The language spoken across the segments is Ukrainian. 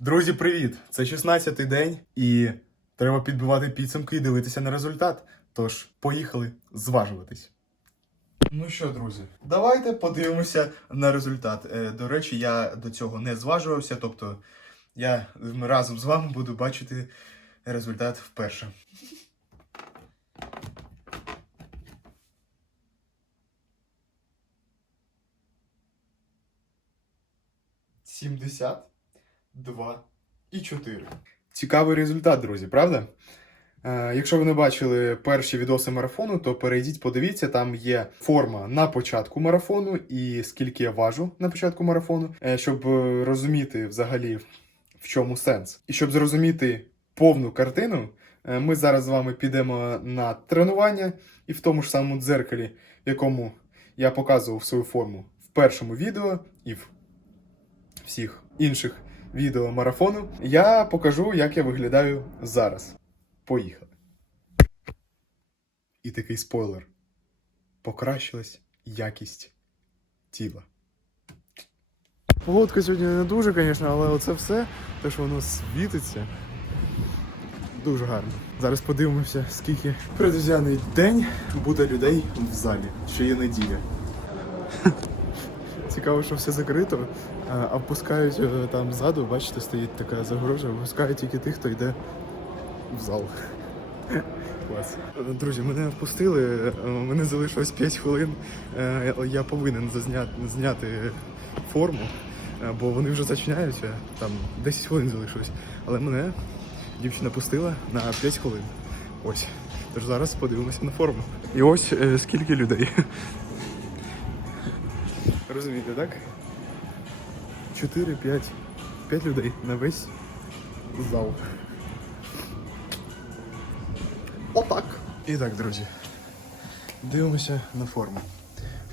Друзі, привіт! Це 16-й день, і треба підбивати підсумки і дивитися на результат. Тож, поїхали зважуватись. Ну що, друзі, давайте подивимося на результат. Е, До речі, я до цього не зважувався, тобто я разом з вами буду бачити результат вперше. Сімдесят два і 4. Цікавий результат, друзі, правда? Е, якщо ви не бачили перші відоси марафону, то перейдіть, подивіться, там є форма на початку марафону і скільки я важу на початку марафону, е, щоб е, розуміти взагалі в чому сенс. І щоб зрозуміти повну картину, е, ми зараз з вами підемо на тренування і в тому ж самому дзеркалі, в якому я показував свою форму в першому відео і в всіх інших відео марафону, я покажу, як я виглядаю зараз. Поїхали. І такий спойлер. Покращилась якість тіла. Погодка сьогодні не дуже, звісно, але оце все, те, що воно світиться. Дуже гарно. Зараз подивимося, скільки предвзяний день буде людей в залі. Ще є неділя. Цікаво, що все закрито, а впускають е, там ззаду, бачите, стоїть така загорожа, впускають тільки тих, хто йде в зал. Клас. Друзі, мене впустили, е, мене залишилось 5 хвилин. Е, Я повинен зазняти, зняти форму, бо вони вже зачиняються, там 10 хвилин залишилось. Але мене дівчина пустила на 5 хвилин. Ось. Тож зараз подивимося на форму. І ось скільки людей. Розумієте, так? 4, 5, 5 людей на весь зал. Отак. І так, друзі. Дивимося на форму.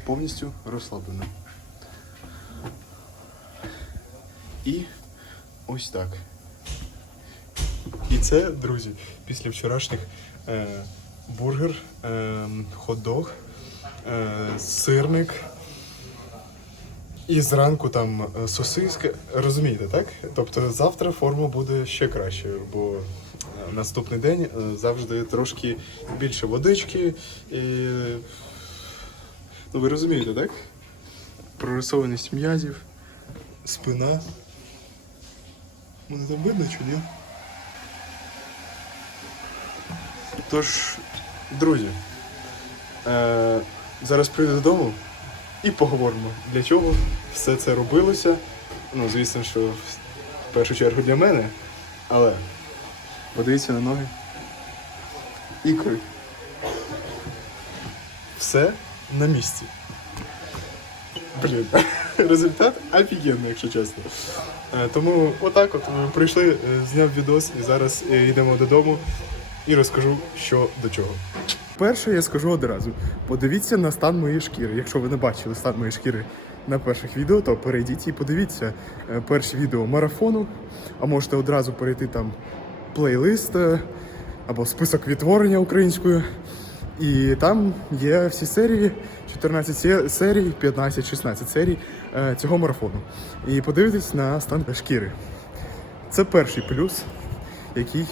Повністю розслаблено. І ось так. І це, друзі, після вчорашніх е, бургер, е, хот-дог, е, сирник. І зранку там е, сосиска. Розумієте, так? Тобто завтра форма буде ще кращою, бо е, наступний день е, завжди трошки більше водички. І... Ну ви розумієте, так? Прорисованість м'язів, спина. Мене там видно чи ні? Тож, друзі, е, зараз прийду додому і поговоримо, для чого все це робилося. Ну, звісно, що в першу чергу для мене, але подивіться на ноги. Ікри. Все на місці. Блін, результат офігенний, якщо чесно. Е, Тому отак от ми прийшли, е, зняв відос і зараз е, йдемо додому і розкажу, що до чого. Перше, я скажу одразу: подивіться на стан моєї шкіри. Якщо ви не бачили стан моєї шкіри на перших відео, то перейдіть і подивіться е, перші відео марафону, а можете одразу перейти там плейлист е, або список відтворення українською. І там є всі серії, 14 серій, 15-16 серій е, цього марафону. І подивитись на стан шкіри. Це перший плюс, який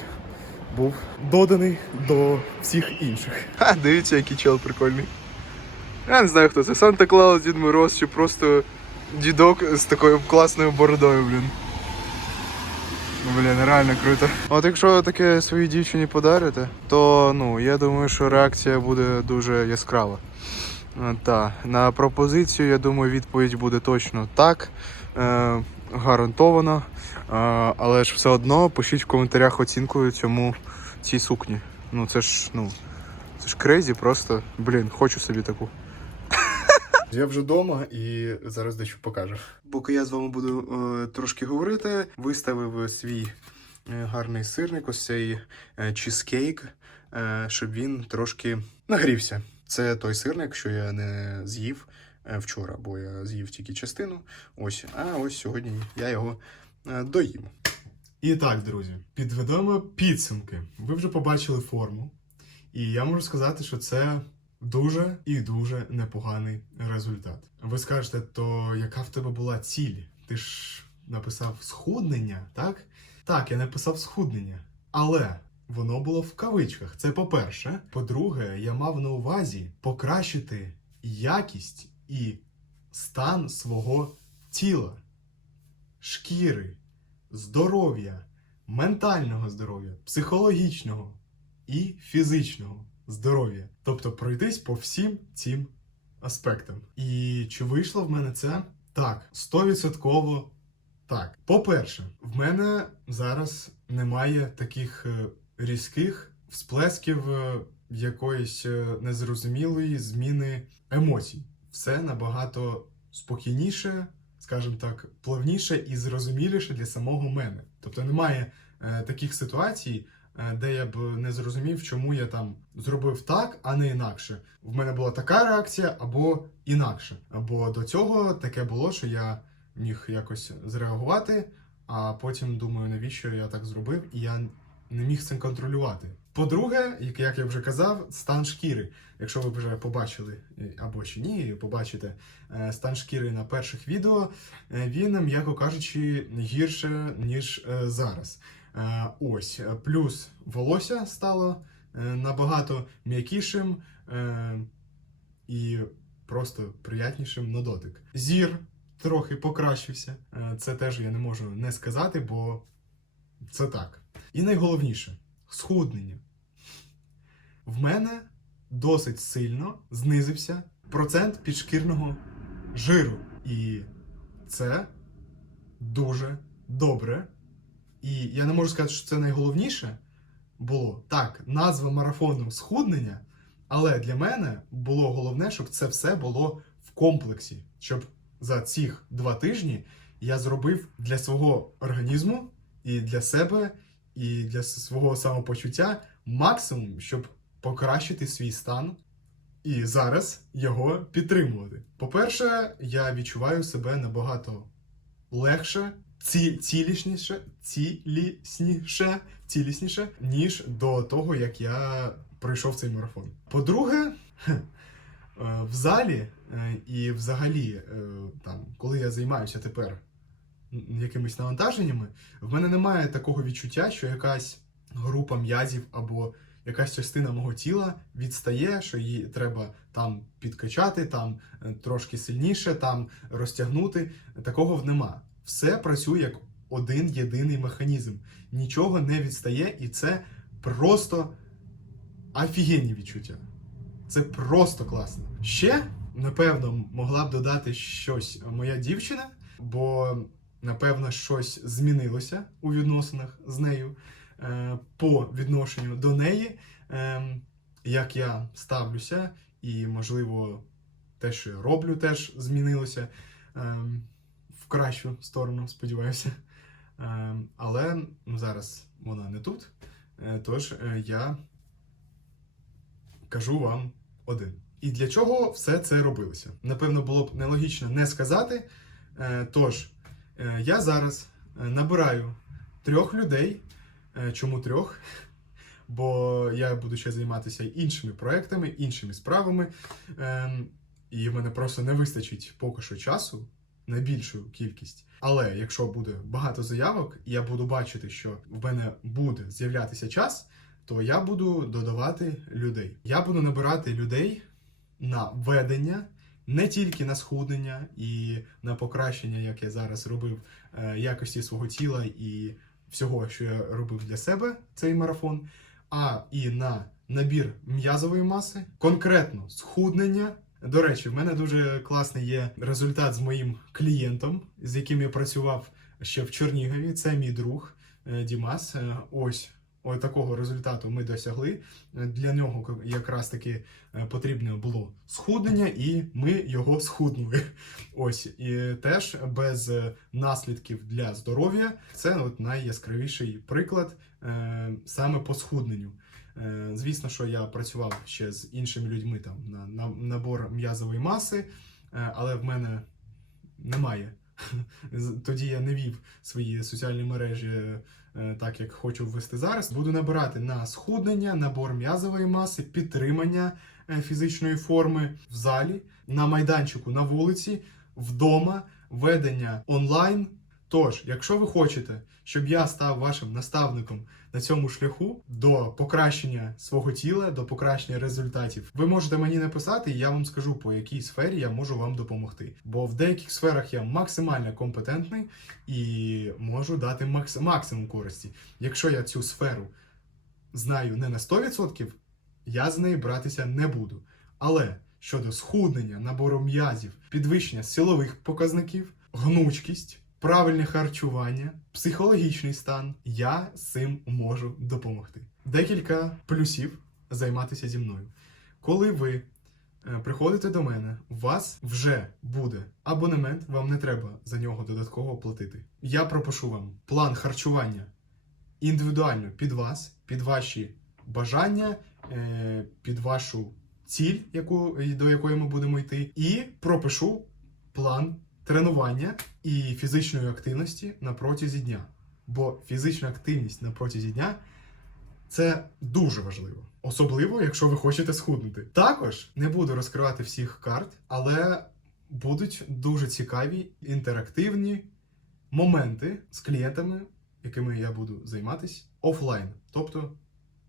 був доданий до всіх інших. Ха, дивіться, який чел прикольний. Я не знаю, хто це. Санта Клаус, Дід Мороз чи просто дідок з такою класною бородою, блін. Ну, Блін, реально круто. От якщо таке своїй дівчині подарите, то ну я думаю, що реакція буде дуже яскрава. Так, на пропозицію, я думаю, відповідь буде точно так. Е, гарантовано. Е, але ж все одно пишіть в коментарях оцінку цьому цій сукні. Ну це ж, ну, це ж крейзі, просто. Блін, хочу собі таку. Я вже вдома і зараз дещо покажу. Поки я з вами буду е, трошки говорити, виставив свій е, гарний сирник, ось цей е, е, щоб він трошки нагрівся. Це той сирник, що я не з'їв вчора, бо я з'їв тільки частину. Ось, а ось сьогодні я його е, доїм. І так, друзі, підведемо підсумки. Ви вже побачили форму, і я можу сказати, що це дуже і дуже непоганий результат. Ви скажете, то яка в тебе була ціль? Ти ж написав схуднення, так? Так, я написав схуднення. Але воно було в кавичках. Це по-перше. По-друге, я мав на увазі покращити якість і стан свого тіла, шкіри, здоров'я, ментального здоров'я, психологічного і фізичного здоров'я. Тобто пройтись по всім цим аспектам. І чи вийшло в мене це? Так, 100% так. По-перше, в мене зараз немає таких е, різких всплесків е, якоїсь е, незрозумілої зміни емоцій. Все набагато спокійніше, скажімо так, плавніше і зрозуміліше для самого мене. Тобто немає е, таких ситуацій, е, де я б не зрозумів, чому я там зробив так, а не інакше. В мене була така реакція або інакше. Або до цього таке було, що я міг якось зреагувати, а потім думаю, навіщо я так зробив, і я не міг це контролювати. По-друге, як, я вже казав, стан шкіри. Якщо ви вже побачили е, або ще ні, побачите е, стан шкіри на перших відео, е, він, м'яко кажучи, гірше, ніж зараз. Ось, плюс волосся стало набагато м'якішим і просто приятнішим на дотик. Зір трохи покращився. Це теж я не можу не сказати, бо це так. І найголовніше схуднення. В мене досить сильно знизився процент підшкірного жиру. І це дуже добре. І я не можу сказати, що це найголовніше було. Так, назва марафону схуднення, але для мене було головне, щоб це все було в комплексі, щоб за цих два тижні я зробив для свого організму і для себе, і для свого самопочуття максимум, щоб покращити свій стан і зараз його підтримувати. По-перше, я відчуваю себе набагато легше, ці, цілісніше, цілісніше, цілісніше, ніж до того, як я пройшов цей марафон. По-друге, е, в залі е, і взагалі, е, там, коли я займаюся тепер якимись навантаженнями, в мене немає такого відчуття, що якась група м'язів або якась частина мого тіла відстає, що її треба там підкачати, там е, трошки сильніше, там розтягнути. Такого нема. Все працює як один єдиний механізм. Нічого не відстає, і це просто офігенні відчуття. Це просто класно. Ще, напевно, могла б додати щось моя дівчина, бо, напевно, щось змінилося у відносинах з нею е, по відношенню до неї, е, як я ставлюся, і, можливо, те, що я роблю, теж змінилося е, в кращу сторону, сподіваюся. Але ну, зараз вона не тут. Тож я кажу вам один. І для чого все це робилося? Напевно, було б нелогічно не сказати. Тож, я зараз е, набираю трьох людей. Е, Чому трьох? Бо я буду ще займатися іншими проектами, іншими справами. Ем, І в мене просто не вистачить поки що часу на більшу кількість. Але якщо буде багато заявок, і я буду бачити, що в мене буде з'являтися час, то я буду додавати людей. Я буду набирати людей на ведення, не тільки на схуднення і на покращення, як я зараз робив, е, якості свого тіла і всього, що я робив для себе цей марафон, а і на набір м'язової маси, конкретно схуднення. До речі, в мене дуже класний є результат з моїм клієнтом, з яким я працював ще в Чернігові. Це мій друг е, Дімас. Е, Ось ось такого результату ми досягли. Для нього якраз таки е, потрібно було схуднення, і ми його схуднули. Ось і теж без наслідків для здоров'я. Це от найяскравіший приклад е, саме по схудненню. Е, Звісно, що я працював ще з іншими людьми там на, на набор м'язової маси, але в мене немає. Тоді я не вів свої соціальні мережі е, так, як хочу ввести зараз. Буду набирати на схуднення, набор м'язової маси, підтримання е, фізичної форми в залі, на майданчику на вулиці, вдома, ведення онлайн. Тож, якщо ви хочете, щоб я став вашим наставником на цьому шляху до покращення свого тіла, до покращення результатів, ви можете мені написати, і я вам скажу, по якій сфері я можу вам допомогти. Бо в деяких сферах я максимально компетентний і можу дати макс- максимум користі. Якщо я цю сферу знаю не на 100%, я з неї братися не буду. Але щодо схуднення, набору м'язів, підвищення силових показників, гнучкість, правильне харчування, психологічний стан, я цим можу допомогти. Декілька плюсів займатися зі мною. Коли ви е, приходите до мене, у вас вже буде абонемент, вам не треба за нього додатково платити. Я пропишу вам план харчування індивідуально під вас, під ваші бажання, е, під вашу ціль, яку, до якої ми будемо йти, і пропишу план тренування і фізичної активності на протязі дня. Бо фізична активність на протязі дня це дуже важливо, особливо, якщо ви хочете схуднути. Також не буду розкривати всіх карт, але будуть дуже цікаві інтерактивні моменти з клієнтами, якими я буду займатися офлайн, тобто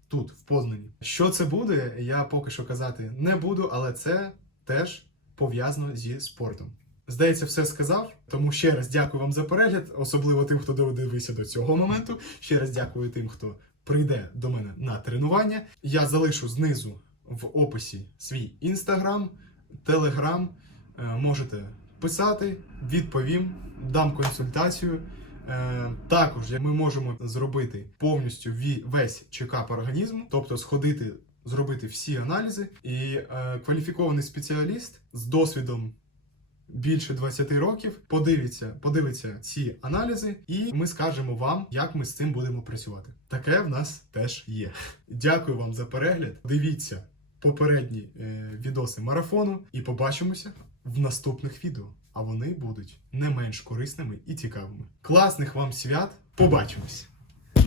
тут, в Познані. Що це буде, я поки що казати не буду, але це теж пов'язано зі спортом. Здається, все сказав. Тому ще раз дякую вам за перегляд, особливо тим, хто додивився до цього моменту. Ще раз дякую тим, хто прийде до мене на тренування. Я залишу знизу в описі свій інстаграм, телеграм. Можете писати, відповім, дам консультацію. Е, Також ми можемо зробити повністю весь чекап організму, тобто сходити, зробити всі аналізи. І е, кваліфікований спеціаліст з досвідом більше 20 років подивиться, подивиться ці аналізи, і ми скажемо вам, як ми з цим будемо працювати. Таке в нас теж є. Дякую вам за перегляд. Дивіться попередні е, відоси марафону і побачимося в наступних відео. А вони будуть не менш корисними і цікавими. Класних вам свят! Побачимось!